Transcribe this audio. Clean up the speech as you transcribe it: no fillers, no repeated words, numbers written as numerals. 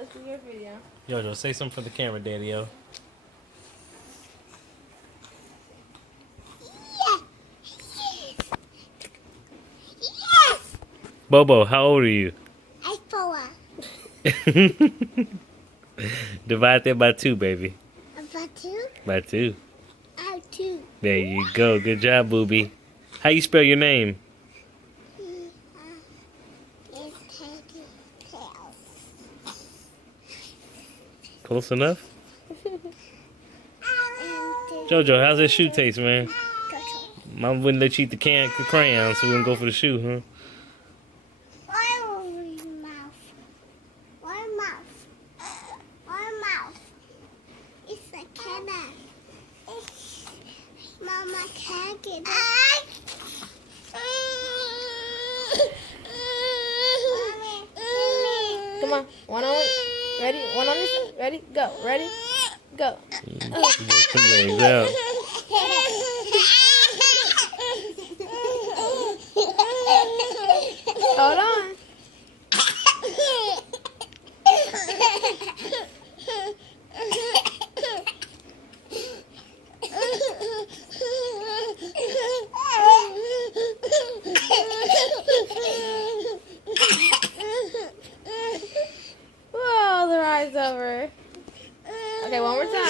let's do your video. Jojo, say something for the camera, Daddy-O. Yes. Bobo, how old are you? I'm 4. Divide that by 2, baby. About 2? By 2. I'm 2. There you go. Good job, booby. How you spell your name? It's Teddy Tail. Close enough? Jojo, how's that shoe taste, man? Mom wouldn't let you eat the crayon, so we gonna go for the shoe, huh? It's a cannon. Mama can't get it. Come on, one on. Ready? One on this. Ready? Go. Ready? Go. Put your legs out. Hold on. Whoa, their eyes over. Okay, one more time.